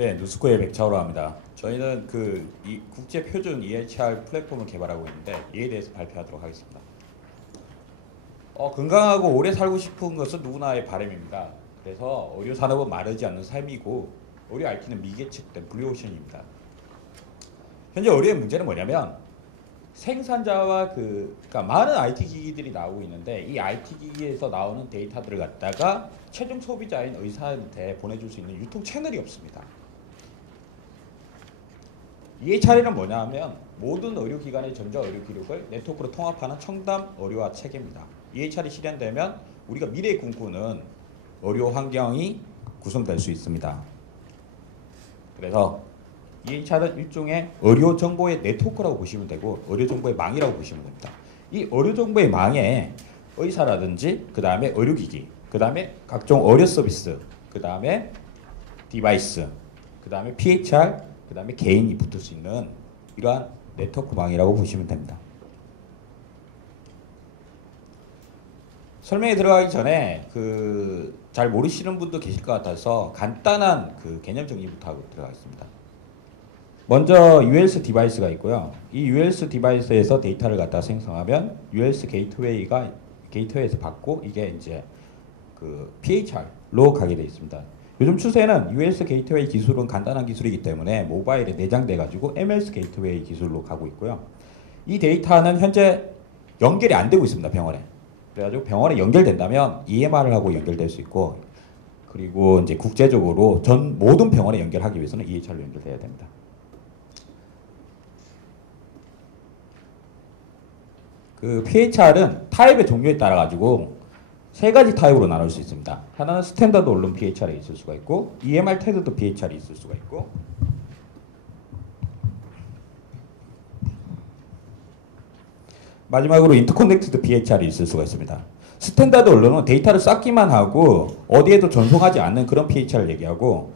네, 누스코의 백차오로 합니다. 저희는 이 국제 표준 EHR 플랫폼을 개발하고 있는데 이에 대해서 발표하도록 하겠습니다. 건강하고 오래 살고 싶은 것은 누구나의 바람입니다. 그래서 의료 산업은 마르지 않는 삶이고 의료 IT는 미개척된 블루오션입니다. 현재 의료의 문제는 뭐냐면 생산자와 그러니까 많은 IT 기기들이 나오고 있는데 이 IT 기기에서 나오는 데이터들을 갖다가 최종 소비자인 의사한테 보내줄 수 있는 유통 채널이 없습니다. EHR은 뭐냐 하면 모든 의료기관의 전자 의료 기록을 네트워크로 통합하는 첨단 의료화 체계입니다. EHR이 실현되면 우리가 미래에 꿈꾸는 의료 환경이 구성될 수 있습니다. 그래서 EHR은 일종의 의료 정보의 네트워크라고 보시면 되고 의료 정보의 망이라고 보시면 됩니다. 이 의료 정보의 망에 의사라든지 그 다음에 의료기기, 그 다음에 각종 의료 서비스, 그 다음에 디바이스, 그 다음에 PHR, 그 다음에 개인이 붙을 수 있는 이러한 네트워크망이라고 보시면 됩니다. 설명에 들어가기 전에 잘 모르시는 분도 계실 것 같아서 간단한 개념 정리부터 하고 들어가겠습니다. 먼저 ULS 디바이스가 있고요. 이 ULS 디바이스에서 데이터를 갖다 생성하면 ULS 게이트웨이에서 받고 이게 이제 PHR로 가게 되어 있습니다. 요즘 추세는 US 게이트웨이 기술은 간단한 기술이기 때문에 모바일에 내장돼 가지고 MLS 게이트웨이 기술로 가고 있고요. 이 데이터는 현재 연결이 안 되고 있습니다. 병원에. 그래가지고 병원에 연결된다면 EMR을 하고 연결될 수 있고 그리고 이제 국제적으로 모든 병원에 연결하기 위해서는 EHR로 연결돼야 됩니다. PHR은 타입의 종류에 따라 가지고 세 가지 타입으로 나눌 수 있습니다. 하나는 스탠다드 언론 PHR이 있을 수가 있고 EMR 태그드 PHR이 있을 수가 있고 마지막으로 인터커넥티드 PHR이 있을 수가 있습니다. 스탠다드 언론은 데이터를 쌓기만 하고 어디에도 전송하지 않는 그런 PHR을 얘기하고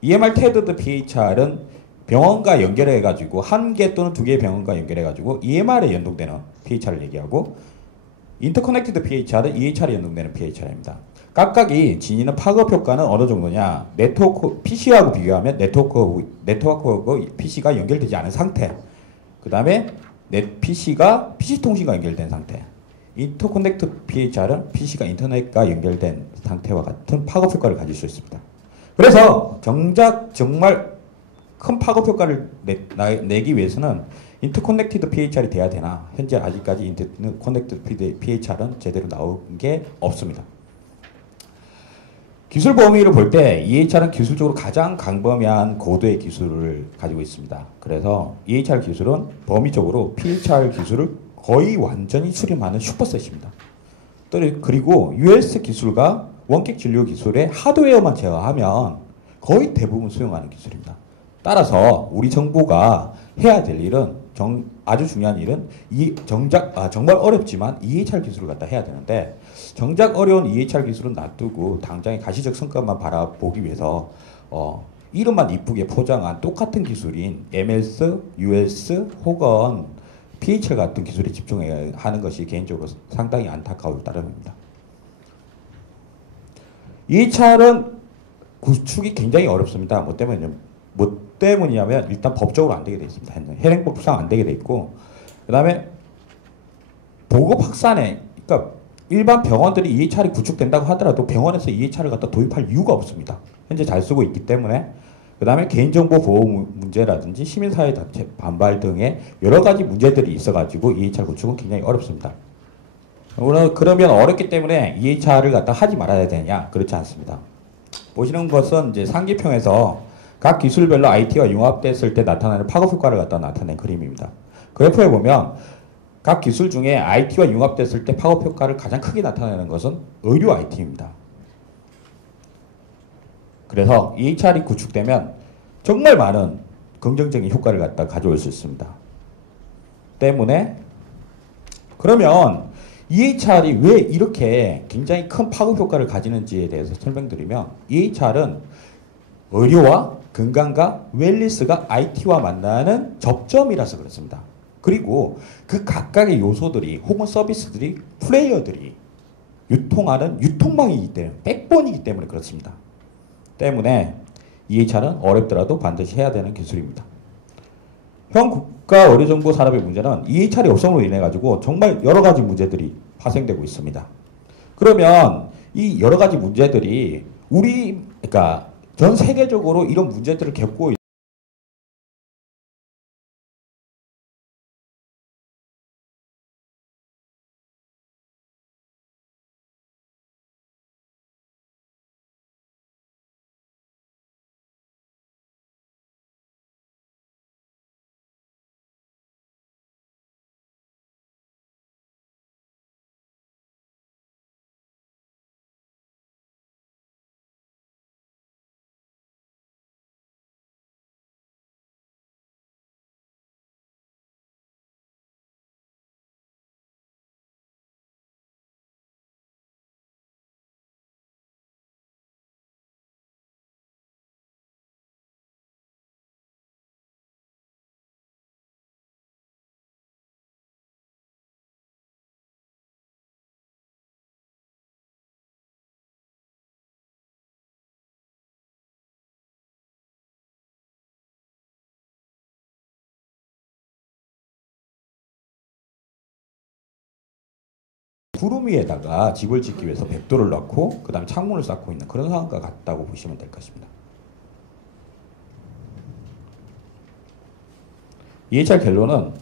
EMR 태그드 PHR은 병원과 연결해가지고 한 개 또는 두 개의 병원과 연결해가지고 EMR에 연동되는 PHR을 얘기하고 인터커넥티드 PHR은 EHR에 연동되는 PHR입니다. 각각이 지니는 팝업 효과는 어느 정도냐? 네트워크 PC하고 비교하면 네트워크하고 PC가 연결되지 않은 상태. 그 다음에 PC가 PC 통신과 연결된 상태. 인터커넥티드 PHR은 PC가 인터넷과 연결된 상태와 같은 팝업 효과를 가질 수 있습니다. 그래서 정말 큰 팝업 효과를 내기 위해서는 인터커넥티드 PHR이 돼야 되나 현재 아직까지 인터커넥티드 PHR은 제대로 나온 게 없습니다. 기술 범위를 볼 때 EHR은 기술적으로 가장 광범위한 고도의 기술을 가지고 있습니다. 그래서 EHR 기술은 범위적으로 PHR 기술을 거의 완전히 수렴하는 슈퍼셋입니다. 그리고 US 기술과 원격 진료 기술의 하드웨어만 제어하면 거의 대부분 수용하는 기술입니다. 따라서 우리 정부가 해야 될 일은 아주 중요한 일은 정말 어렵지만 EHR 기술을 갖다 해야 되는데 정작 어려운 EHR 기술은 놔두고 당장의 가시적 성과만 바라보기 위해서 이름만 이쁘게 포장한 똑같은 기술인 MS, US 혹은 PHR 같은 기술에 집중하는 것이 개인적으로 상당히 안타까울 따름입니다. EHR은 구축이 굉장히 어렵습니다. 뭐 때문이냐면 일단 법적으로 안 되게 돼 있습니다. 현행법상 안 되게 돼 있고 그 다음에 보급 확산에 그러니까 일반 병원들이 EHR이 구축된다고 하더라도 병원에서 EHR을 갖다 도입할 이유가 없습니다. 현재 잘 쓰고 있기 때문에 그 다음에 개인정보 보호 문제라든지 시민사회 단체 반발 등의 여러 가지 문제들이 있어가지고 EHR 구축은 굉장히 어렵습니다. 그러면 어렵기 때문에 EHR을 갖다 하지 말아야 되냐? 그렇지 않습니다. 보시는 것은 이제 상기평에서 각 기술별로 IT와 융합됐을 때 나타나는 팝업 효과를 갖다 나타낸 그림입니다. 그래프에 보면 각 기술 중에 IT와 융합됐을 때 팝업 효과를 가장 크게 나타내는 것은 의료 IT입니다. 그래서 EHR이 구축되면 정말 많은 긍정적인 효과를 갖다 가져올 수 있습니다. 때문에 그러면 EHR이 왜 이렇게 굉장히 큰 팝업 효과를 가지는지에 대해서 설명드리면 EHR은 의료와 건강과 웰니스가 IT와 만나는 접점이라서 그렇습니다. 그리고 그 각각의 요소들이 혹은 서비스들이 플레이어들이 유통하는 유통망이기 때문에 백본이기 때문에 그렇습니다. 때문에 EHR은 어렵더라도 반드시 해야 되는 기술입니다. 현 국가 의료정보 산업의 문제는 EHR이 없음으로 인해 가지고 정말 여러 가지 문제들이 발생되고 있습니다. 그러면 이 여러 가지 문제들이 그러니까 전 세계적으로 이런 문제들을 겪고 구름 위에다가 집을 짓기 위해서 벽돌을 넣고 그 다음에 창문을 쌓고 있는 그런 상황과 같다고 보시면 될 것입니다. EHR 결론은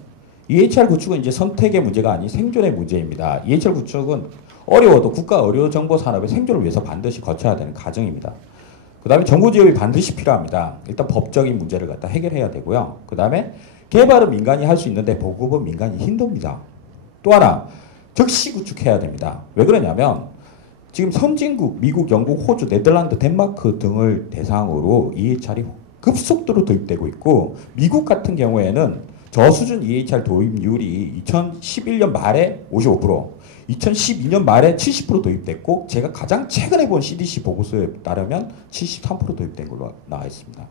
EHR 구축은 이제 선택의 문제가 아닌 생존의 문제입니다. EHR 구축은 어려워도 국가 의료정보 산업의 생존을 위해서 반드시 거쳐야 되는 과정입니다. 그 다음에 정부 지원이 반드시 필요합니다. 일단 법적인 문제를 갖다 해결해야 되고요. 그 다음에 개발은 민간이 할 수 있는데 보급은 민간이 힘듭니다. 또 하나 즉시 구축해야 됩니다. 왜 그러냐면 지금 선진국, 미국, 영국, 호주, 네덜란드, 덴마크 등을 대상으로 EHR이 급속도로 도입되고 있고 미국 같은 경우에는 저수준 EHR 도입률이 2011년 말에 55%, 2012년 말에 70% 도입됐고 제가 가장 최근에 본 CDC 보고서에 따르면 73% 도입된 걸로 나와 있습니다.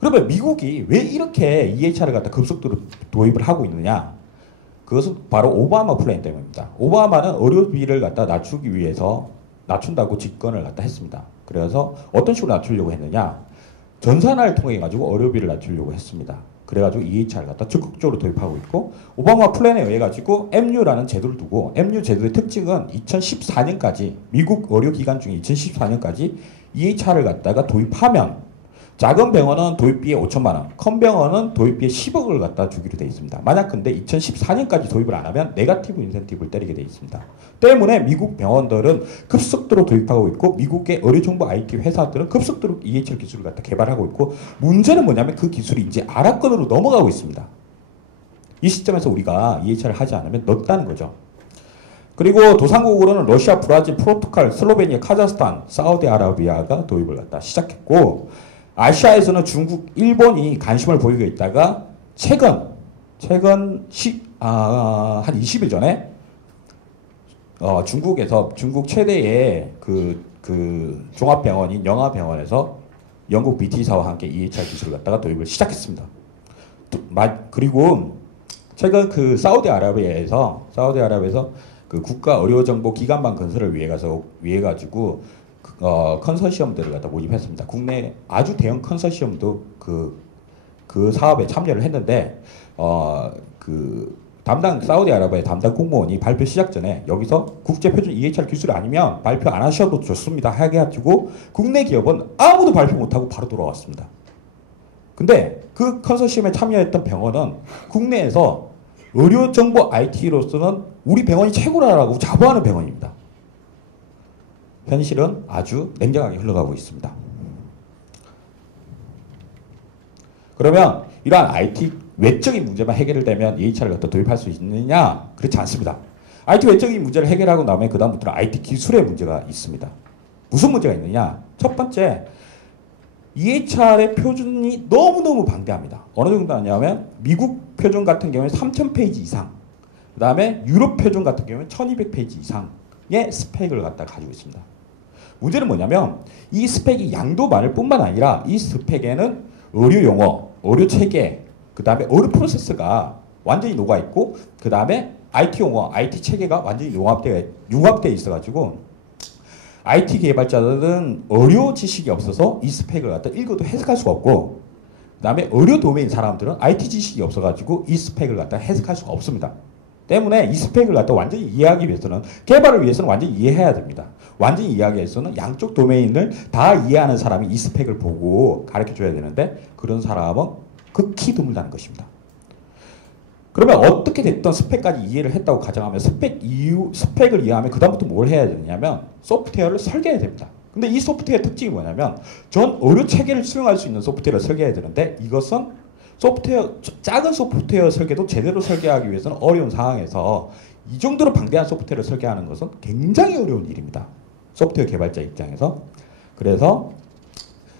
그러면 미국이 왜 이렇게 EHR을 갖다 급속도로 도입을 하고 있느냐? 그것은 바로 오바마 플랜 때문입니다. 오바마는 의료비를 갖다 낮추기 위해서 낮춘다고 집권을 갖다 했습니다. 그래서 어떤 식으로 낮추려고 했느냐? 전산화를 통해 가지고 의료비를 낮추려고 했습니다. 그래가지고 EHR을 갖다 적극적으로 도입하고 있고 오바마 플랜에 의해 가지고 MU라는 제도를 두고 MU 제도의 특징은 2014년까지 미국 의료기관 중에 2014년까지 EHR을 갖다가 도입하면 작은 병원은 도입비에 5천만 원, 큰 병원은 도입비에 10억을 갖다 주기로 되어 있습니다. 만약 근데 2014년까지 도입을 안 하면 네거티브 인센티브를 때리게 되어 있습니다. 때문에 미국 병원들은 급속도로 도입하고 있고 미국의 의료정보 IT 회사들은 급속도로 EHR 기술을 갖다 개발하고 있고 문제는 뭐냐면 그 기술이 이제 아랍권으로 넘어가고 있습니다. 이 시점에서 우리가 EHR을 하지 않으면 늦다는 거죠. 그리고 도상국으로는 러시아, 브라질, 포르투갈, 슬로베니아, 카자흐스탄, 사우디아라비아가 도입을 갖다 시작했고 아시아에서는 중국, 일본이 관심을 보이고 있다가 한 20일 전에 중국 최대의 그 종합병원인 영아병원에서 영국 BT사와 함께 EHR 기술을 갖다가 도입을 시작했습니다. 그리고 최근 그 사우디아라비아에서 그 국가 의료정보 기관망 건설을 위해 가지고 컨소시엄들을 갖다 모집했습니다. 국내 아주 대형 컨소시엄도 그 사업에 참여를 했는데 사우디아라비아의 담당 공무원이 발표 시작 전에 여기서 국제표준 EHR 기술이 아니면 발표 안 하셔도 좋습니다 하게 해가지고 국내 기업은 아무도 발표 못하고 바로 돌아왔습니다. 근데 그 컨소시엄에 참여했던 병원은 국내에서 의료정보 IT로서는 우리 병원이 최고라고 자부하는 병원입니다. 현실은 아주 냉정하게 흘러가고 있습니다. 그러면 이러한 IT 외적인 문제만 해결되면 EHR을 갖다 도입할 수 있느냐? 그렇지 않습니다. IT 외적인 문제를 해결하고 나면 그 다음부터는 IT 기술의 문제가 있습니다. 무슨 문제가 있느냐? 첫 번째, EHR의 표준이 너무너무 방대합니다. 어느 정도 하냐면 미국 표준 같은 경우에 3,000페이지 이상, 그 다음에 유럽 표준 같은 경우에 1,200페이지 이상의 스펙을 갖다 가지고 있습니다. 문제는 뭐냐면 이 스펙이 양도 많을 뿐만 아니라 이 스펙에는 의료 용어, 의료 체계, 그 다음에 의료 프로세스가 완전히 녹아있고 그 다음에 IT 용어, IT 체계가 완전히 융합되어 있어가지고 IT 개발자들은 의료 지식이 없어서 이 스펙을 갖다 읽어도 해석할 수가 없고, 그 다음에 의료 도메인 사람들은 IT 지식이 없어가지고 이 스펙을 갖다 해석할 수가 없습니다. 때문에 이 스펙을 갖다 완전히 이해하기 위해서는, 개발을 위해서는 완전히 이해해야 됩니다. 완전히 이해하기 위해서는 양쪽 도메인을 다 이해하는 사람이 이 스펙을 보고 가르쳐줘야 되는데, 그런 사람은 극히 드물다는 것입니다. 그러면 어떻게 됐든 스펙까지 이해를 했다고 가정하면 스펙을 이해하면 그다음부터 뭘 해야 되냐면 소프트웨어를 설계해야 됩니다. 근데 이 소프트웨어 특징이 뭐냐면 전 의료 체계를 수용할 수 있는 소프트웨어를 설계해야 되는데, 이것은 작은 소프트웨어 설계도 제대로 설계하기 위해서는 어려운 상황에서 이 정도로 방대한 소프트웨어를 설계하는 것은 굉장히 어려운 일입니다. 소프트웨어 개발자 입장에서. 그래서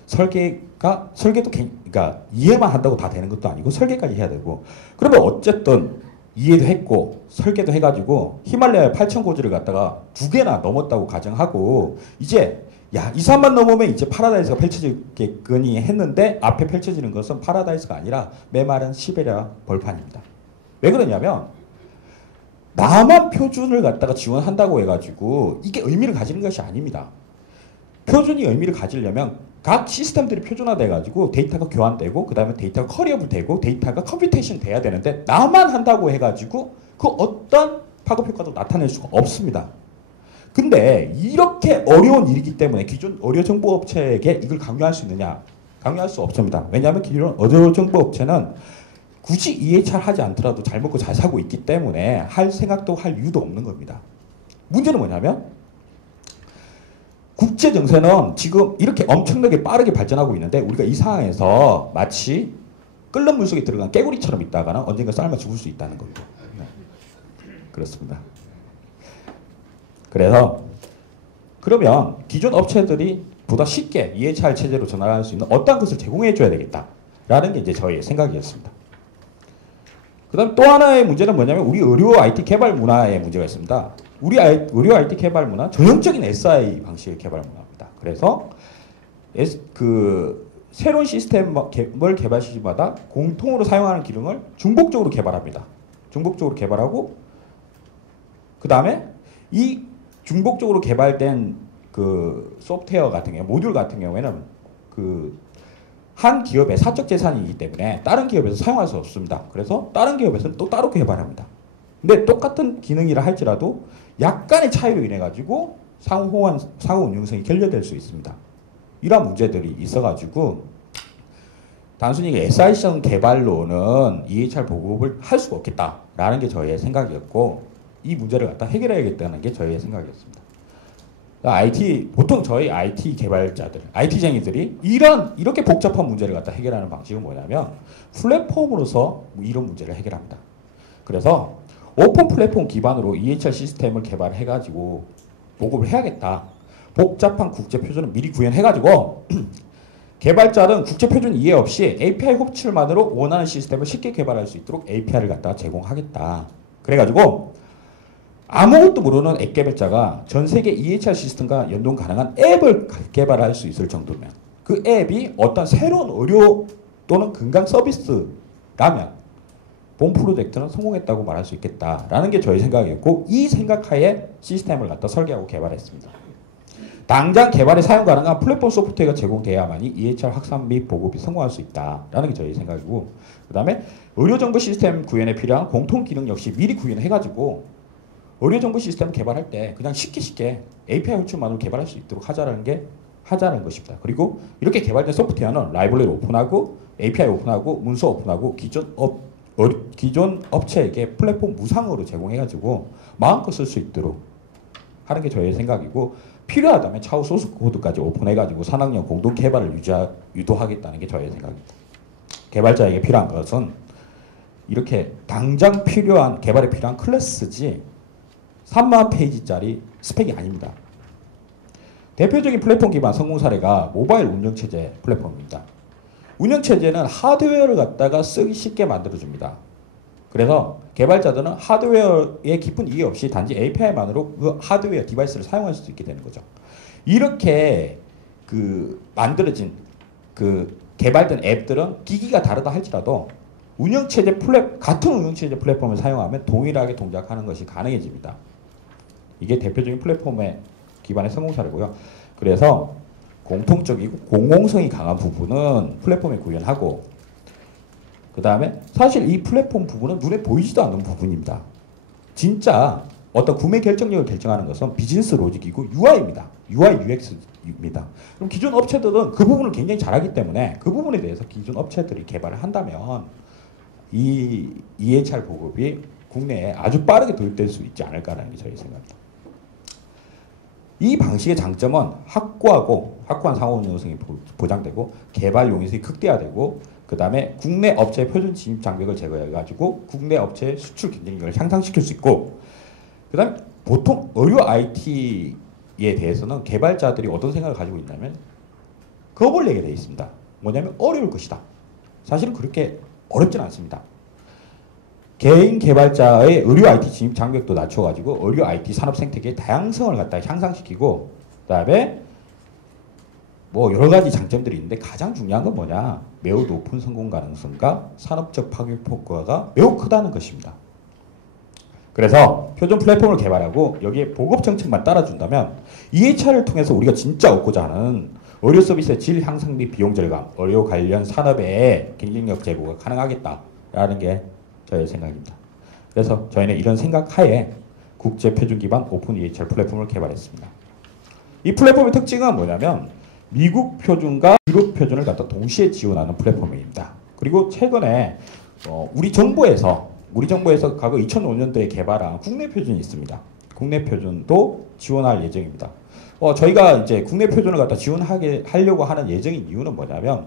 설계도 그러니까 이해만 한다고 다 되는 것도 아니고 설계까지 해야 되고, 그러면 어쨌든 이해도 했고 설계도 해가지고 히말라야 8,000고지를 갖다가 2개나 넘었다고 가정하고, 이제 야, 2, 3만 넘으면 이제 파라다이스가 펼쳐지겠거니 했는데, 앞에 펼쳐지는 것은 파라다이스가 아니라 메마른 시베리아 벌판입니다. 왜 그러냐면 나만 표준을 갖다가 지원한다고 해가지고 이게 의미를 가지는 것이 아닙니다. 표준이 의미를 가지려면 각 시스템들이 표준화돼가지고 데이터가 교환되고, 그 다음에 데이터가 커리어블 되고, 데이터가 컴퓨테이션 돼야 되는데, 나만 한다고 해가지고 그 어떤 파급 효과도 나타낼 수가 없습니다. 근데 이렇게 어려운 일이기 때문에 기존 의료정보업체에게 이걸 강요할 수 있느냐? 강요할 수 없습니다. 왜냐하면 기존 의료정보업체는 굳이 EHR 하지 않더라도 잘 먹고 잘 사고 있기 때문에 할 생각도 할 이유도 없는 겁니다. 문제는 뭐냐면 국제 정세는 지금 이렇게 엄청나게 빠르게 발전하고 있는데, 우리가 이 상황에서 마치 끓는 물속에 들어간 깨구리처럼 있다가는 언젠가 삶아 죽을 수 있다는 겁니다. 네. 그렇습니다. 그래서 그러면 기존 업체들이 보다 쉽게 EHR 체제로 전환할 수 있는 어떤 것을 제공해 줘야 되겠다라는 게 이제 저희의 생각이었습니다. 그 다음 또 하나의 문제는 뭐냐면 우리 의료 IT 개발 문화에 문제가 있습니다. 우리 의료 IT 개발 문화, 전형적인 SI 방식의 개발 문화입니다. 그래서 새로운 시스템을 개발 시기마다 공통으로 사용하는 기능을 중복적으로 개발합니다. 중복적으로 개발하고, 그 다음에 이 중복적으로 개발된 그 소프트웨어 같은 경우, 모듈 같은 경우에는 한 기업의 사적 재산이기 때문에 다른 기업에서 사용할 수 없습니다. 그래서 다른 기업에서는 또 따로 개발합니다. 근데 똑같은 기능이라 할지라도 약간의 차이로 인해 가지고 상호 운용성이 결여될 수 있습니다. 이런 문제들이 있어가지고 단순히 SI성 개발로는 EHR 보급을 할 수가 없겠다라는 게 저희의 생각이었고, 이 문제를 갖다 해결해야겠다는 게 저희의 생각이었습니다. 보통 저희 IT 개발자들, IT쟁이들이 이렇게 복잡한 문제를 갖다 해결하는 방식은 뭐냐면 플랫폼으로서 이런 문제를 해결합니다. 그래서 오픈 플랫폼 기반으로 EHR 시스템을 개발해가지고 보급을 해야겠다. 복잡한 국제 표준을 미리 구현해가지고 개발자는 국제 표준 이해 없이 API 호출만으로 원하는 시스템을 쉽게 개발할 수 있도록 API를 갖다가 제공하겠다. 그래가지고 아무것도 모르는 앱 개발자가 전 세계 EHR 시스템과 연동 가능한 앱을 개발할 수 있을 정도면, 그 앱이 어떤 새로운 의료 또는 건강 서비스라면 본 프로젝트는 성공했다고 말할 수 있겠다라는 게 저희 생각이었고, 이 생각하에 시스템을 갖다 설계하고 개발했습니다. 당장 개발에 사용 가능한 플랫폼 소프트웨어가 제공돼야만이 EHR 확산 및 보급이 성공할 수 있다라는 게 저희 생각이고, 그 다음에 의료정보 시스템 구현에 필요한 공통 기능 역시 미리 구현해가지고 의료정보 시스템 개발할 때 그냥 쉽게 API 호출만으로 개발할 수 있도록 하자는 것입니다. 그리고 이렇게 개발된 소프트웨어는 라이브러리 오픈하고 API 오픈하고 문서 오픈하고 기존 업체에게 플랫폼 무상으로 제공해가지고 마음껏 쓸 수 있도록 하는 게 저희의 생각이고, 필요하다면 차후 소스 코드까지 오픈해가지고 산학령 공동 개발을 유도하겠다는 게 저희의 생각입니다. 개발자에게 필요한 것은 이렇게 당장 개발에 필요한 클래스지 3만 페이지짜리 스펙이 아닙니다. 대표적인 플랫폼 기반 성공 사례가 모바일 운영체제 플랫폼입니다. 운영체제는 하드웨어를 갖다가 쓰기 쉽게 만들어줍니다. 그래서 개발자들은 하드웨어에 깊은 이해 없이 단지 API만으로 그 하드웨어 디바이스를 사용할 수 있게 되는 거죠. 이렇게 만들어진 개발된 앱들은 기기가 다르다 할지라도 같은 운영체제 플랫폼을 사용하면 동일하게 동작하는 것이 가능해집니다. 이게 대표적인 플랫폼의 기반의 성공 사례고요. 그래서 공통적이고 공공성이 강한 부분은 플랫폼에 구현하고, 그 다음에 사실 이 플랫폼 부분은 눈에 보이지도 않는 부분입니다. 진짜 어떤 구매 결정력을 결정하는 것은 비즈니스 로직이고 UI입니다. UI, UX입니다. 그럼 기존 업체들은 그 부분을 굉장히 잘하기 때문에 그 부분에 대해서 기존 업체들이 개발을 한다면 이 EHR 보급이 국내에 아주 빠르게 도입될 수 있지 않을까라는 게 저희 생각입니다. 이 방식의 장점은 확고한 상호 운영성이 보장되고 개발 용이성이 극대화되고, 그 다음에 국내 업체의 표준 진입 장벽을 제거해가지고 국내 업체의 수출 경쟁력을 향상시킬 수 있고, 그 다음에 보통 의료 IT에 대해서는 개발자들이 어떤 생각을 가지고 있냐면 겁을 내게 되어 있습니다. 뭐냐면 어려울 것이다. 사실은 그렇게 어렵진 않습니다. 개인 개발자의 의료 IT 진입 장벽도 낮춰가지고 의료 IT 산업 생태계의 다양성을 갖다 향상시키고, 그 다음에 뭐 여러 가지 장점들이 있는데 가장 중요한 건 뭐냐? 매우 높은 성공 가능성과 산업적 파급 효과가 매우 크다는 것입니다. 그래서 표준 플랫폼을 개발하고 여기에 보급 정책만 따라준다면 EHR을 통해서 우리가 진짜 얻고자 하는 의료 서비스의 질 향상 및 비용 절감, 의료 관련 산업의 경쟁력 제고가 가능하겠다라는 게 저의 생각입니다. 그래서 저희는 이런 생각 하에 국제 표준 기반 오픈 EHR 플랫폼을 개발했습니다. 이 플랫폼의 특징은 뭐냐면 미국 표준과 유럽 표준을 갖다 동시에 지원하는 플랫폼입니다. 그리고 최근에 우리 정부에서 과거 2005년도에 개발한 국내 표준이 있습니다. 국내 표준도 지원할 예정입니다. 저희가 이제 국내 표준을 갖다 지원하려고 하는 예정인 이유는 뭐냐면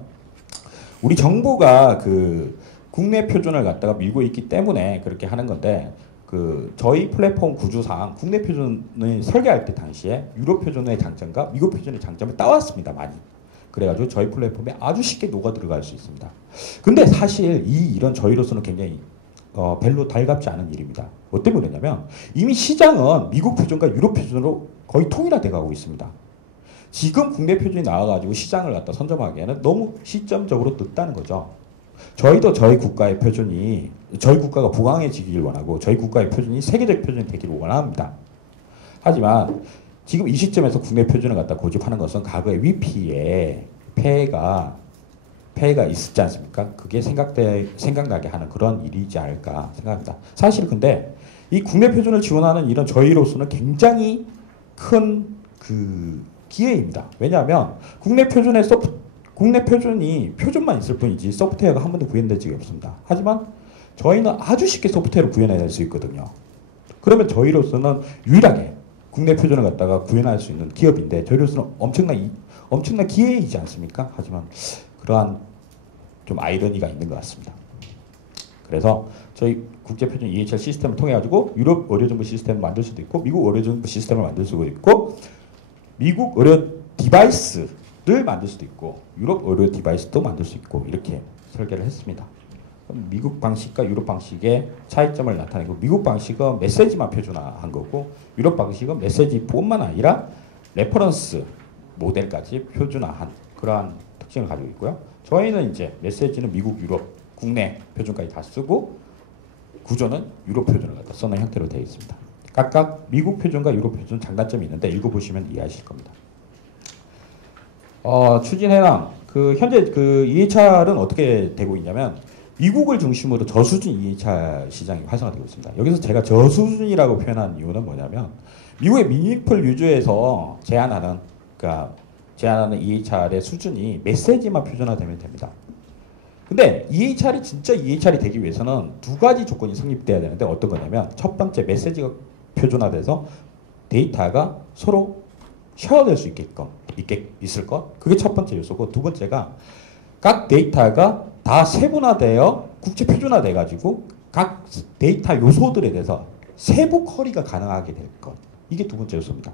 우리 정부가 그 국내 표준을 갖다가 밀고 있기 때문에 그렇게 하는 건데, 저희 플랫폼 구조상 국내 표준을 설계할 때 당시에 유럽 표준의 장점과 미국 표준의 장점을 따왔습니다, 많이. 그래가지고 저희 플랫폼에 아주 쉽게 녹아 들어갈 수 있습니다. 근데 사실 이 일은 저희로서는 굉장히 별로 달갑지 않은 일입니다. 뭐 때문에 그러냐면 이미 시장은 미국 표준과 유럽 표준으로 거의 통일화돼 가고 있습니다. 지금 국내 표준이 나와가지고 시장을 갖다 선점하기에는 너무 시점적으로 늦다는 거죠. 저희도 저희 국가의 표준이, 저희 국가가 부강해지길 원하고 저희 국가의 표준이 세계적 표준이 되기를 원합니다. 하지만 지금 이 시점에서 국내 표준을 갖다 고집하는 것은 과거의 위피에 폐해가 있었지 않습니까? 그게 생각나게 하는 그런 일이지 않을까 생각합니다. 사실 근데 이 국내 표준을 지원하는 이런 저희로서는 굉장히 큰 기회입니다. 왜냐하면 국내 표준이 표준만 있을 뿐이지 소프트웨어가 한 번도 구현된 적이 없습니다. 하지만 저희는 아주 쉽게 소프트웨어를 구현해낼 수 있거든요. 그러면 저희로서는 유일하게 국내 표준을 갖다가 구현할 수 있는 기업인데 저희로서는 엄청난 기회이지 않습니까? 하지만 그러한 좀 아이러니가 있는 것 같습니다. 그래서 저희 국제표준 EHR 시스템을 통해 가지고 유럽 의료정보 시스템을 만들 수도 있고 미국 의료정보 시스템을 만들 수도 있고 미국 의료 디바이스를 만들 수도 있고 유럽 의료 디바이스도 만들 수 있고 이렇게 설계를 했습니다. 미국 방식과 유럽 방식의 차이점을 나타내고 미국 방식은 메시지만 표준화한 거고 유럽 방식은 메시지뿐만 아니라 레퍼런스 모델까지 표준화한 그러한 특징을 가지고 있고요. 저희는 이제 메시지는 미국, 유럽, 국내 표준까지 다 쓰고 구조는 유럽 표준을 갖다 쓰는 형태로 되어 있습니다. 각각 미국 표준과 유럽 표준 장단점이 있는데 읽어보시면 이해하실 겁니다. 추진해랑 현재 EHR은 어떻게 되고 있냐면 미국을 중심으로 저수준 EHR 시장이 활성화되고 있습니다. 여기서 제가 저수준이라고 표현한 이유는 뭐냐면 미국의 미니풀 유저에서 제한하는 EHR의 수준이 메시지만 표준화되면 됩니다. 근데 EHR이 진짜 EHR이 되기 위해서는 두 가지 조건이 성립돼야 되는데 어떤 거냐면 첫 번째 메시지가 표준화돼서 데이터가 서로 쉐어될 수 있을 것. 그게 첫 번째 요소고 두 번째가 각 데이터가 다 세분화되어 국제 표준화돼 가지고 각 데이터 요소들에 대해서 세부 커리가 가능하게 될 것. 이게 두 번째 요소입니다.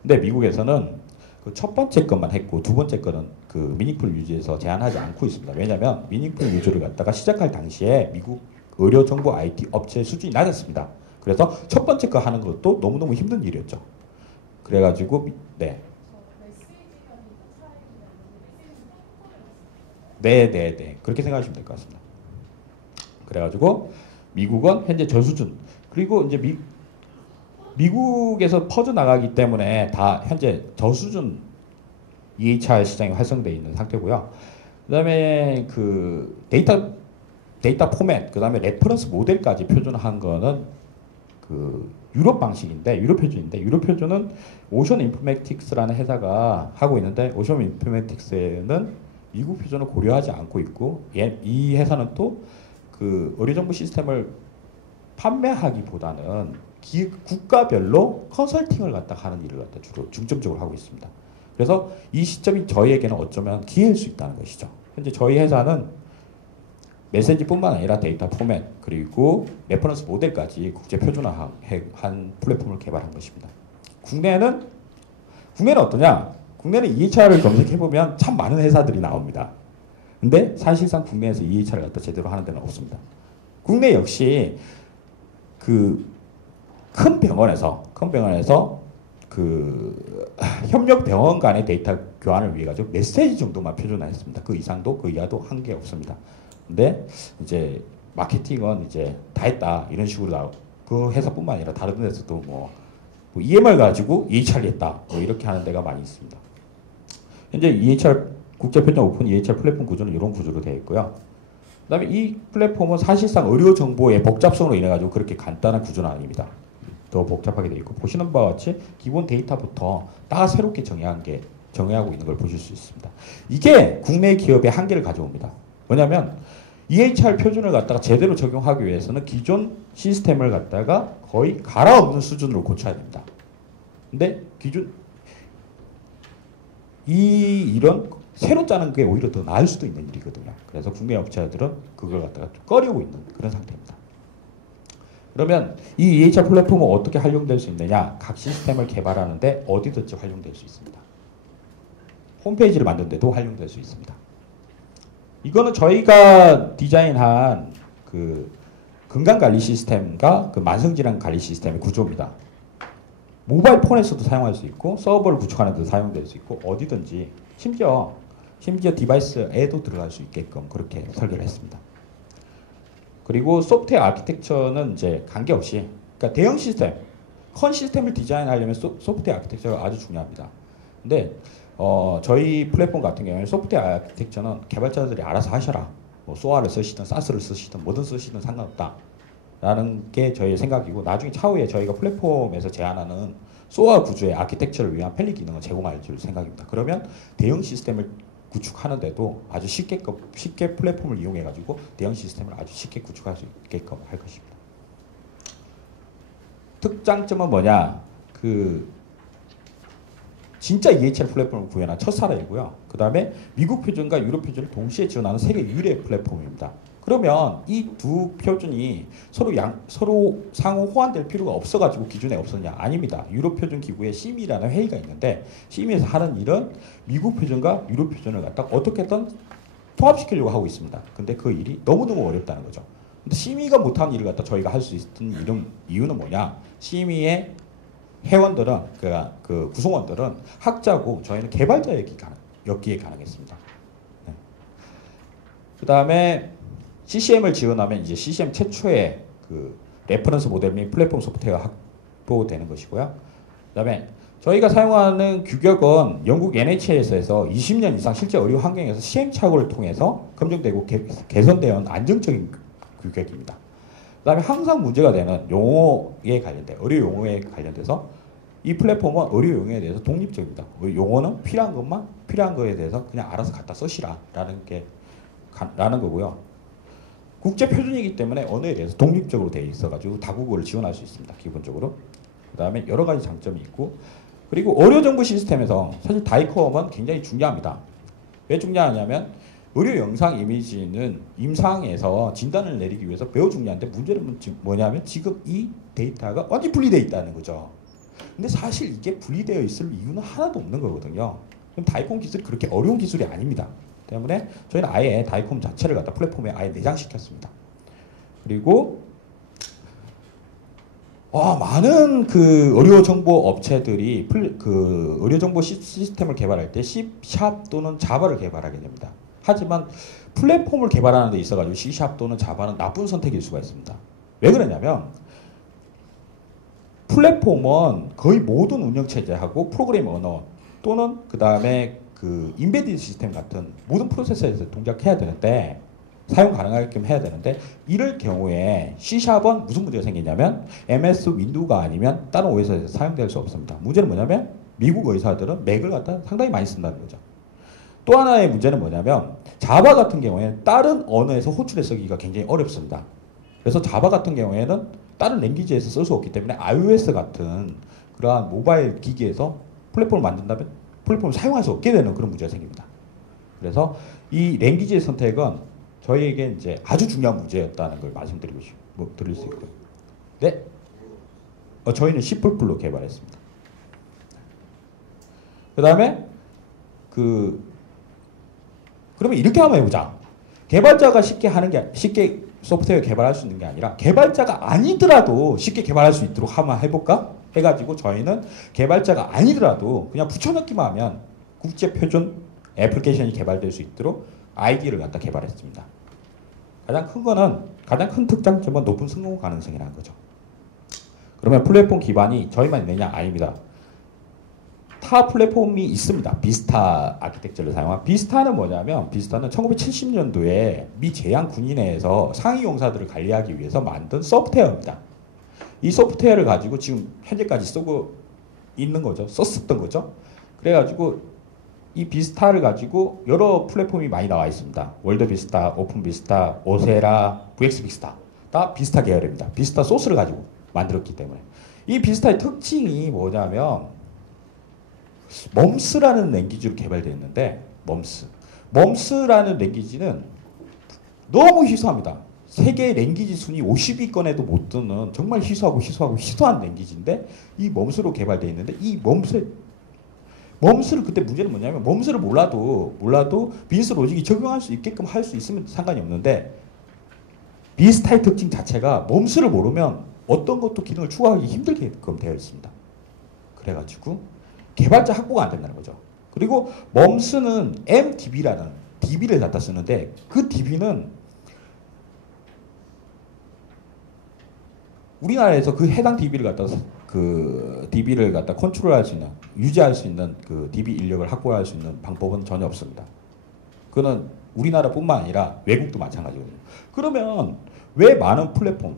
근데 미국에서는 첫 번째 것만 했고 두 번째 거는 미니풀 유저에서 제한하지 않고 있습니다. 왜냐하면 미니풀 유저를 갖다가 시작할 당시에 미국 의료정보 IT 업체 수준이 낮았습니다. 그래서 첫 번째 거 하는 것도 너무너무 힘든 일이었죠. 그래가지고 네. 그렇게 생각하시면 될 것 같습니다. 그래가지고 미국은 현재 저수준 그리고 이제 미국에서 퍼져나가기 때문에 다 현재 저수준 EHR 시장이 활성되어 있는 상태고요. 그 다음에 그 데이터 포맷, 그 다음에 레퍼런스 모델까지 표준화한 거는 그 유럽 방식인데, 유럽 표준인데, 유럽 표준은 오션 인포메틱스라는 회사가 하고 있는데, 오션 인포메틱스는 미국 표준을 고려하지 않고 있고, 이 회사는 또 그 의료정보 시스템을 판매하기보다는 국가별로 컨설팅을 갖다 하는 일을 갖다 주로 중점적으로 하고 있습니다. 그래서 이 시점이 저희에게는 어쩌면 기회일 수 있다는 것이죠. 현재 저희 회사는 메시지뿐만 아니라 데이터 포맷 그리고 레퍼런스 모델까지 국제 표준화한 플랫폼을 개발한 것입니다. 국내는 어떠냐? 국내는 EHR을 검색해보면 참 많은 회사들이 나옵니다. 근데 사실상 국내에서 EHR을 갖다 제대로 하는 데는 없습니다. 국내 역시 그 큰 병원에서 그 협력 병원 간의 데이터 교환을 위해 가지고 메시지 정도만 표준화했습니다. 그 이상도 그 이하도 한 게 없습니다. 근데 이제 마케팅은 이제 다 했다 이런 식으로 나오고, 그 회사뿐만 아니라 다른 데서도 뭐 EMR 가지고 EHR 했다 뭐 이렇게 하는 데가 많이 있습니다. 현재 EHR 국제 표준 오픈 EHR 플랫폼 구조는 이런 구조로 되어 있고요. 그다음에 이 플랫폼은 사실상 의료 정보의 복잡성으로 인해 가지고 그렇게 간단한 구조는 아닙니다. 더 복잡하게 되어 있고, 보시는 바와 같이 기본 데이터부터 다 새롭게 정의하고 있는 걸 보실 수 있습니다. 이게 국내 기업의 한계를 가져옵니다. 뭐냐면 EHR 표준을 갖다가 제대로 적용하기 위해서는 기존 시스템을 갖다가 거의 갈아엎는 수준으로 고쳐야 됩니다. 근데 이런 새로 짜는 게 오히려 더 나을 수도 있는 일이거든요. 그래서 국내 업체들은 그걸 갖다가 좀 꺼리고 있는 그런 상태입니다. 그러면 이 EHR 플랫폼은 어떻게 활용될 수 있느냐? 각 시스템을 개발하는데 어디든지 활용될 수 있습니다. 홈페이지를 만드는 데도 활용될 수 있습니다. 이거는 저희가 디자인한 그 건강관리 시스템과 그 만성질환 관리 시스템의 구조입니다. 모바일 폰에서도 사용할 수 있고, 서버를 구축하는 데도 사용될 수 있고, 어디든지 심지어 디바이스에도 들어갈 수 있게끔 그렇게 설계를 했습니다. 그리고 소프트웨어 아키텍처는 이제 관계없이, 그러니까 대형 시스템, 큰 시스템을 디자인하려면 소프트웨어 아키텍처가 아주 중요합니다. 근데 저희 플랫폼 같은 경우에 소프트웨어 아키텍처는 개발자들이 알아서 하셔라. 뭐 소아를 쓰시든 사스를 쓰시든 뭐든 쓰시든 상관없다. 라는 게 저희의 생각이고, 나중에 차후에 저희가 플랫폼에서 제안하는 소아 구조의 아키텍처를 위한 편리 기능을 제공할 줄 생각입니다. 그러면 대형 시스템을 구축하는데도 아주 쉽게 플랫폼을 이용해 가지고 대형 시스템을 아주 쉽게 구축할 수 있게끔 할 것입니다. 특장점은 뭐냐? 그 진짜 EHR 플랫폼을 구현한 첫 사례이고요. 그 다음에 미국 표준과 유럽 표준을 동시에 지원하는 세계 유일의 플랫폼입니다. 그러면 이 두 표준이 서로 상호 호환될 필요가 없어가지고 기존에 없었냐? 아닙니다. 유럽 표준 기구에 CME라는 회의가 있는데, CME에서 하는 일은 미국 표준과 유럽 표준을 갖다 어떻게든 통합시키려고 하고 있습니다. 근데 그 일이 너무너무 어렵다는 거죠. 근데 CME가 못한 일을 갖다 저희가 할 수 있는 이유는 뭐냐? CME의 회원들은, 그 구성원들은 학자고 저희는 개발자였기에 가능했습니다. 네. 그 다음에 CCM을 지원하면 이제 CCM 최초의 그 레퍼런스 모델 및 플랫폼 소프트웨어가 확보되는 것이고요. 그 다음에 저희가 사용하는 규격은 영국 NHS에서 20년 이상 실제 의료 환경에서 시행착오를 통해서 검증되고 개선되어 온 안정적인 규격입니다. 그 다음에 항상 문제가 되는 용어에 관련돼, 의료 용어에 관련돼서 이 플랫폼은 의료 용어에 대해서 독립적입니다. 용어는 필요한 거에 대해서 그냥 알아서 갖다 쓰시라 라는 거고요. 국제 표준이기 때문에 언어에 대해서 독립적으로 되어 있어가지고 다국어를 지원할 수 있습니다. 기본적으로. 그 다음에 여러 가지 장점이 있고, 그리고 의료정보 시스템에서 사실 다이컴은 굉장히 중요합니다. 왜 중요하냐면 의료 영상 이미지는 임상에서 진단을 내리기 위해서 매우 중요한데, 문제는 뭐냐면 지금 이 데이터가 완전히 분리되어 있다는 거죠. 근데 사실 이게 분리되어 있을 이유는 하나도 없는 거거든요. 그럼 다이컴 기술이 그렇게 어려운 기술이 아닙니다. 때문에 저희는 아예 다이컴 자체를 갖다 플랫폼에 아예 내장시켰습니다. 그리고 많은 그 의료정보 업체들이 그 의료정보 시스템을 개발할 때 C# 또는 자바를 개발하게 됩니다. 하지만 플랫폼을 개발하는 데 있어가지고 C# 또는 자바는 나쁜 선택일 수가 있습니다. 왜 그러냐면 플랫폼은 거의 모든 운영체제하고 프로그램 언어 또는 그 다음에 그 인베디드 시스템 같은 모든 프로세서에서 동작해야 되는데 사용 가능하게끔 해야 되는데 이럴 경우에 C샵은 무슨 문제가 생기냐면 MS 윈도우가 아니면 다른 OS에서 사용될 수 없습니다. 문제는 뭐냐면 미국 의사들은 맥을 갖다 상당히 많이 쓴다는 거죠. 또 하나의 문제는 뭐냐면 자바 같은 경우에는 다른 언어에서 호출해 쓰기가 굉장히 어렵습니다. 그래서 자바 같은 경우에는 다른 랭귀지에서 쓸 수 없기 때문에 iOS 같은 그러한 모바일 기기에서 플랫폼을 만든다면 플랫폼을 사용할 수 없게 되는 그런 문제가 생깁니다. 그래서 이 랭귀지의 선택은 저희에게 이제 아주 중요한 문제였다는 걸 말씀드리고 드릴 수 있고요. 네, 저희는 C++로 개발했습니다. 그 다음에 그러면 이렇게 한번 해보자. 개발자가 쉽게 소프트웨어 개발할 수 있는 게 아니라 개발자가 아니더라도 쉽게 개발할 수 있도록 한번 해볼까? 해가지고 저희는 개발자가 아니더라도 그냥 붙여넣기만 하면 국제 표준 애플리케이션이 개발될 수 있도록 아이디를 갖다 개발했습니다. 가장 큰 특장점은 높은 성공 가능성이라는 거죠. 그러면 플랫폼 기반이 저희만 있느냐? 아닙니다. 타 플랫폼이 있습니다. 비스타 아키텍처를 사용한. 비스타는 뭐냐면 비스타는 1970년도에 미 제양 군인회에서 상위 용사들을 관리하기 위해서 만든 소프트웨어입니다. 이 소프트웨어를 가지고 지금 현재까지 쓰고 있는 거죠. 썼었던 거죠. 그래가지고 이 비스타를 가지고 여러 플랫폼이 많이 나와 있습니다. 월드 비스타, 오픈 비스타, 오세라, VX 비스타 다 비스타 계열입니다. 비스타 소스를 가지고 만들었기 때문에 이 비스타의 특징이 뭐냐면 멈스라는 랭귀지로 개발되었는데 멈스라는 랭귀지는 너무 희소합니다. 세계 랭귀지 순위 50위권에도 못 드는 정말 희소한 랭귀지인데 이 멈스로 개발되어 있는데 이 멈스를 그때 문제는 뭐냐면 멈스를 몰라도 비즈니스 로직이 적용할 수 있게끔 할 수 있으면 상관이 없는데 비스타의 특징 자체가 멈스를 모르면 어떤 것도 기능을 추가하기 힘들게끔 되어 있습니다. 그래가지고 개발자 확보가 안 된다는 거죠. 그리고 멈스는 MDB라는 DB를 갖다 쓰는데 그 DB는 우리나라에서 그 해당 DB를 갖다 컨트롤할 수 있는, 유지할 수 있는 그 DB 인력을 확보할 수 있는 방법은 전혀 없습니다. 그거는 우리나라뿐만 아니라 외국도 마찬가지거든요. 그러면 왜 많은 플랫폼,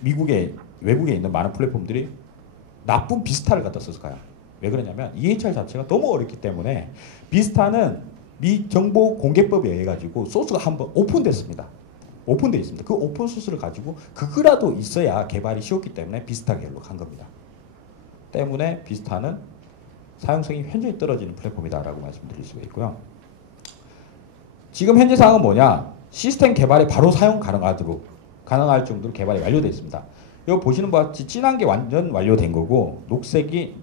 외국에 있는 많은 플랫폼들이 나쁜 비스타를 갖다 썼을까요? 왜 그러냐면 EHR 자체가 너무 어렵기 때문에 비스타는 미 정보 공개법에 의해 가지고 소스가 한번 오픈됐습니다. 오픈되어 있습니다. 그 오픈 소스를 가지고 그거라도 있어야 개발이 쉬웠기 때문에 비스타 계열로 간 겁니다. 때문에 비스타는 사용성이 현저히 떨어지는 플랫폼이다라고 말씀드릴 수가 있고요. 지금 현재 상황은 뭐냐? 시스템 개발에 바로 사용 가능할 정도로 개발이 완료되어 있습니다. 여기 보시는 바와 같이 진한 게 완전 완료된 거고 녹색이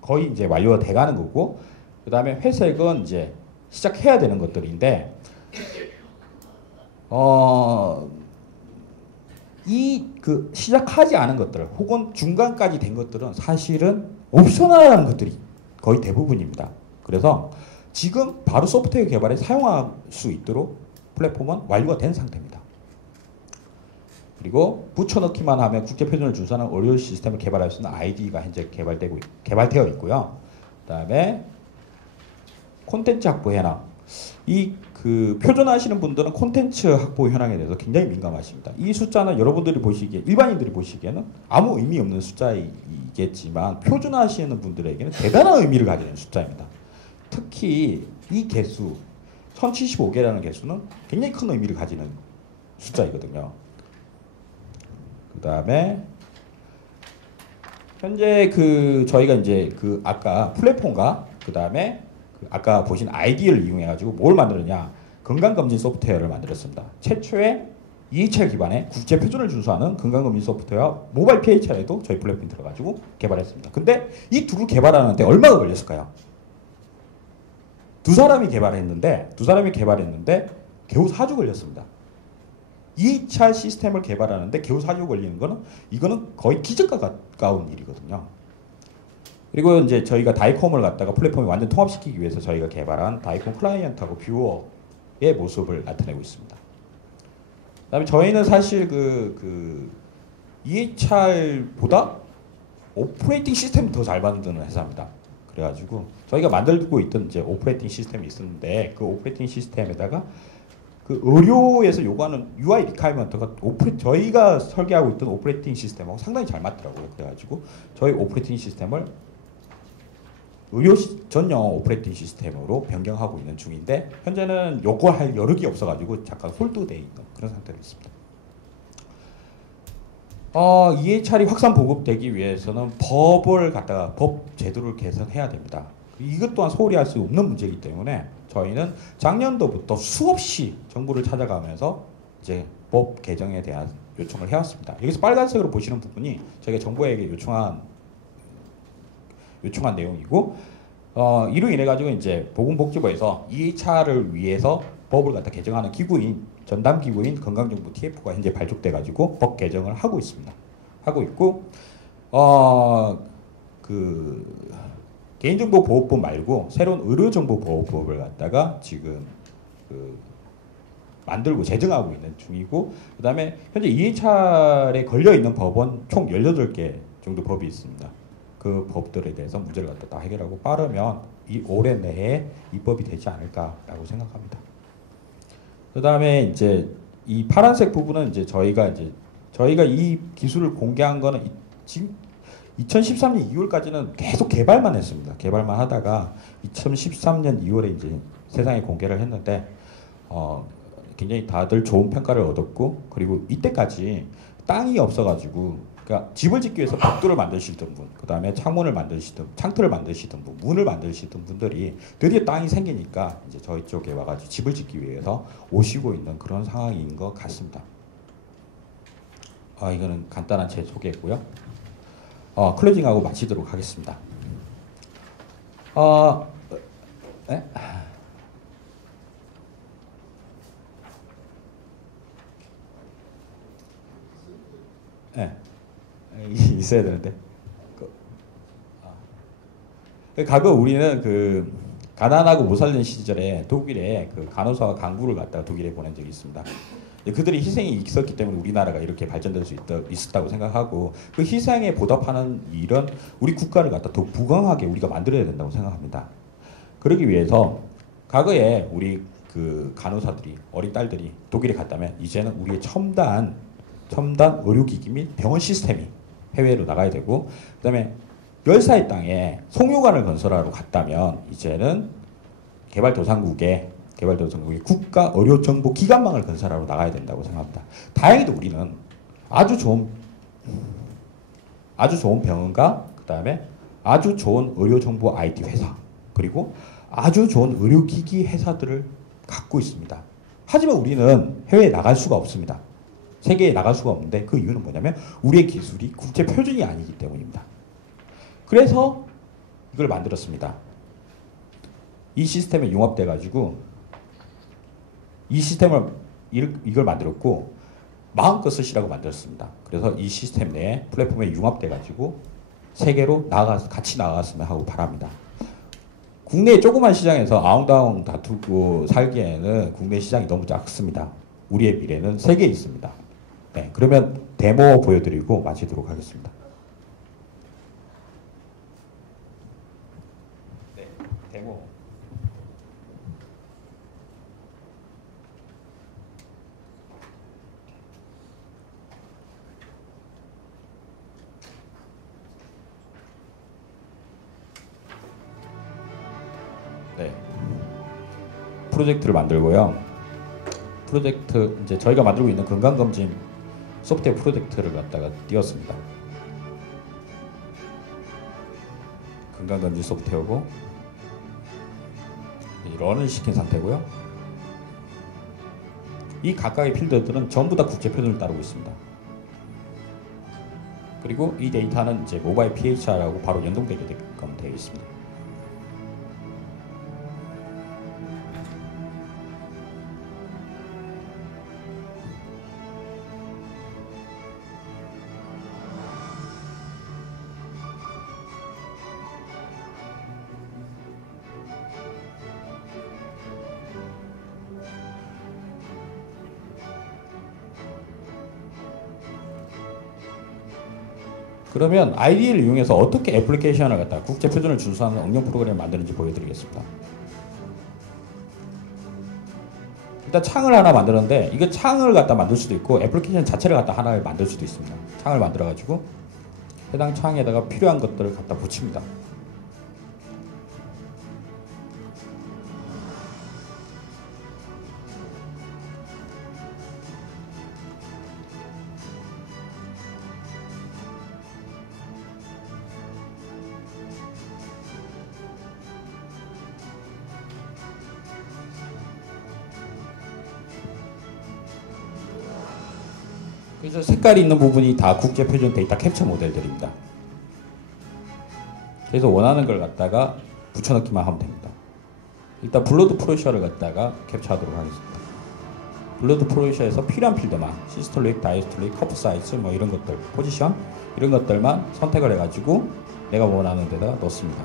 거의 이제 완료가 돼가는 거고 그 다음에 회색은 이제 시작해야 되는 것들인데 시작하지 않은 것들 혹은 중간까지 된 것들은 사실은 옵셔널한 것들이 거의 대부분입니다. 그래서 지금 바로 소프트웨어 개발에 사용할 수 있도록 플랫폼은 완료가 된 상태입니다. 그리고 붙여넣기만 하면 국제 표준을 준수하는 의료 시스템을 개발할 수 있는 IDE가 현재 개발되어 있고요. 그다음에 콘텐츠 확보 현황. 표준화하시는 분들은 콘텐츠 확보 현황에 대해서 굉장히 민감하십니다. 이 숫자는 여러분들이 일반인들이 보시기에는 아무 의미 없는 숫자이겠지만 표준화하시는 분들에게는 대단한 의미를 가지는 숫자입니다. 특히 이 개수 1075개라는 개수는 굉장히 큰 의미를 가지는 숫자이거든요. 그 다음에 현재 저희가 이제 아까 플랫폼과 그 다음에 아까 보신 아이디어를 이용해 가지고 뭘 만들었냐? 건강검진 소프트웨어를 만들었습니다. 최초의 EHR 기반의 국제 표준을 준수하는 건강검진 소프트웨어 모바일 PHR에도 저희 플랫폼이 들어가지고 개발했습니다. 근데 이 둘을 개발하는데 얼마가 걸렸을까요? 두 사람이 개발했는데 겨우 4주 걸렸습니다. 2차 시스템을 개발하는데 겨우 4주 걸리는 이거는 거의 기적과 가까운 일이거든요. 그리고 이제 저희가 다이콤을 갖다가 플랫폼에 완전 통합시키기 위해서 저희가 개발한 다이콤 클라이언트하고 뷰어의 모습을 나타내고 있습니다. 그다음에 저희는 사실 EHR보다 오퍼레이팅 시스템이 더 잘 만드는 회사입니다. 그래가지고 저희가 만들고 있던 이제 오퍼레이팅 시스템이 있었는데 그 오퍼레이팅 시스템에다가 그 의료에서 요구하는 UI 리콰이먼트가 저희가 설계하고 있던 오퍼레이팅 시스템하고 상당히 잘 맞더라고요. 그래가지고 저희 오퍼레이팅 시스템을 의료 전용 오퍼레이팅 시스템으로 변경하고 있는 중인데 현재는 요구할 여력이 없어가지고 잠깐 홀드되어 있는 그런 상태로 있습니다. EHR이 확산 보급되기 위해서는 법 제도를 개선해야 됩니다. 이것 또한 소홀히 할 수 없는 문제이기 때문에 저희는 작년도부터 수없이 정부를 찾아가면서 이제 법 개정에 대한 요청을 해왔습니다. 여기서 빨간색으로 보시는 부분이 저희가 정부에게 요청한 내용이고, 이로 인해 가지고 이제 보건복지부에서 EHR을 위해서 법을 갖다 개정하는 전담 기구인 건강정보 TF가 현재 발족돼 가지고 법 개정을 하고 있습니다. 하고 있고, 그 개인정보보호법 말고 새로운 의료정보보호법을 갖다가 지금 만들고 제정하고 있는 중이고, 그 다음에 현재 EHR에 걸려 있는 법은 총 18개 정도 법이 있습니다. 그 법들에 대해서 문제를 갖다 다 해결하고 빠르면 올해 내에 입법이 되지 않을까라고 생각합니다. 그 다음에 이제 이 파란색 부분은 이제 저희가 이 기술을 공개한 거는 지금 2013년 2월까지는 계속 개발만 했습니다. 개발만 하다가 2013년 2월에 이제 세상에 공개를 했는데 굉장히 다들 좋은 평가를 얻었고, 그리고 이때까지 땅이 없어가지고 그러니까 집을 짓기 위해서 벽돌을 만드시던 분, 그 다음에 창틀을 만드시던 분, 문을 만드시던 분들이 드디어 땅이 생기니까 이제 저희 쪽에 와가지고 집을 짓기 위해서 오시고 있는 그런 상황인 것 같습니다. 이거는 간단한 제 소개고요. 클로징하고 마치도록 하겠습니다. 네? 네. 있어야 되는데. 과거 우리는 그 가난하고 못 살던 시절에 독일에 그 간호사와 간부를 갖다가 독일에 보낸 적이 있습니다. 그들의 희생이 있었기 때문에 우리나라가 이렇게 발전될 수 있었다고 생각하고, 그 희생에 보답하는 일은 우리 국가를 갖다 더 부강하게 우리가 만들어야 된다고 생각합니다. 그러기 위해서 과거에 우리 그 간호사들이, 어린 딸들이 독일에 갔다면 이제는 우리의 첨단 의료기기 및 병원 시스템이 해외로 나가야 되고, 그 다음에 열사의 땅에 송유관을 건설하러 갔다면 이제는 개발도상국의 국가 의료정보기관망을 건설하러 나가야 된다고 생각합니다. 다행히도 우리는 아주 좋은 병원과 그 다음에 아주 좋은 의료정보 IT 회사, 그리고 아주 좋은 의료기기 회사들을 갖고 있습니다. 하지만 우리는 해외에 나갈 수가 없습니다. 세계에 나갈 수가 없는데 그 이유는 뭐냐면 우리의 기술이 국제 표준이 아니기 때문입니다. 그래서 이걸 만들었습니다. 이 시스템에 융합돼 가지고 이걸 만들었고 마음껏 쓰시라고 만들었습니다. 그래서 이 시스템 내에 플랫폼에 융합돼 가지고 세계로 같이 나아갔으면 하고 바랍니다. 국내의 조그만 시장에서 아웅다웅 다투고 살기에는 국내 시장이 너무 작습니다. 우리의 미래는 세계에 있습니다. 네, 그러면 데모 보여드리고 마치도록 하겠습니다. 네, 데모. 네. 프로젝트를 만들고요. 이제 저희가 만들고 있는 건강검진 소프트웨어 프로젝트를 갖다가 띄웠습니다. 건강검진 소프트웨어고 런을 시킨 상태고요. 이 각각의 필드들은 전부 다 국제 표준을 따르고 있습니다. 그리고 이 데이터는 이제 모바일 PHR하고 바로 연동되게끔 되어 있습니다. 그러면 IDE를 이용해서 어떻게 애플리케이션을 갖다가 국제 표준을 준수하는 응용 프로그램을 만드는지 보여드리겠습니다. 일단 창을 하나 만들었는데 이거 창을 갖다 만들 수도 있고 애플리케이션 자체를 갖다 하나를 만들 수도 있습니다. 창을 만들어 가지고 해당 창에다가 필요한 것들을 갖다 붙입니다. 그래서 색깔이 있는 부분이 다 국제표준 데이터 캡처 모델들입니다. 그래서 원하는 걸 갖다가 붙여넣기만 하면 됩니다. 일단 블러드 프로셔를 갖다가 캡처하도록 하겠습니다. 블러드 프로셔에서 필요한 필드만 시스톨릭, 다이스톨릭, 커프 사이즈 뭐 이런 것들, 포지션 이런 것들만 선택을 해가지고 내가 원하는 데다 넣습니다.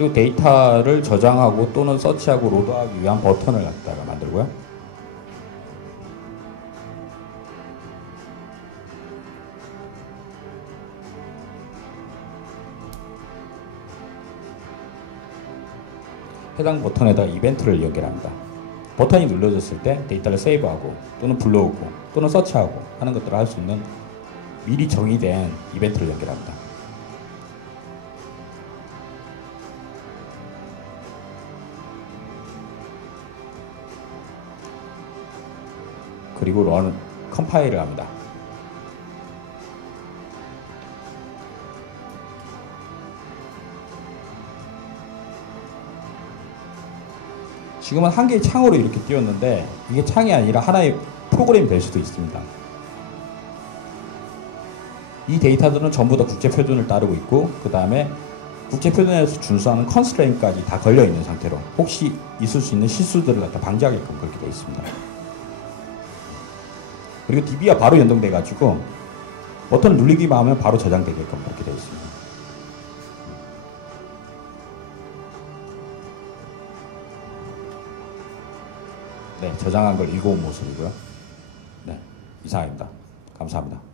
그리고 데이터를 저장하고 또는 서치하고 로드하기 위한 버튼을 갖다가 만들고요. 해당 버튼에다 이벤트를 연결합니다. 버튼이 눌러졌을 때 데이터를 세이브하고 또는 불러오고 또는 서치하고 하는 것들을 할 수 있는 미리 정의된 이벤트를 연결합니다. 그리고 런 컴파일을 합니다. 지금은 한 개의 창으로 이렇게 띄웠는데 이게 창이 아니라 하나의 프로그램이 될 수도 있습니다. 이 데이터들은 전부 다 국제표준을 따르고 있고 그 다음에 국제표준에서 준수하는 컨스트레인까지 다 걸려있는 상태로 혹시 있을 수 있는 실수들을 갖다 방지하게끔 그렇게 되어 있습니다. 그리고 DB와 바로 연동돼 가지고 버튼을 누르기만 하면 바로 저장되게끔 그렇게 되어 있습니다. 네, 저장한 걸 읽어온 모습이고요. 네, 이상입니다. 감사합니다.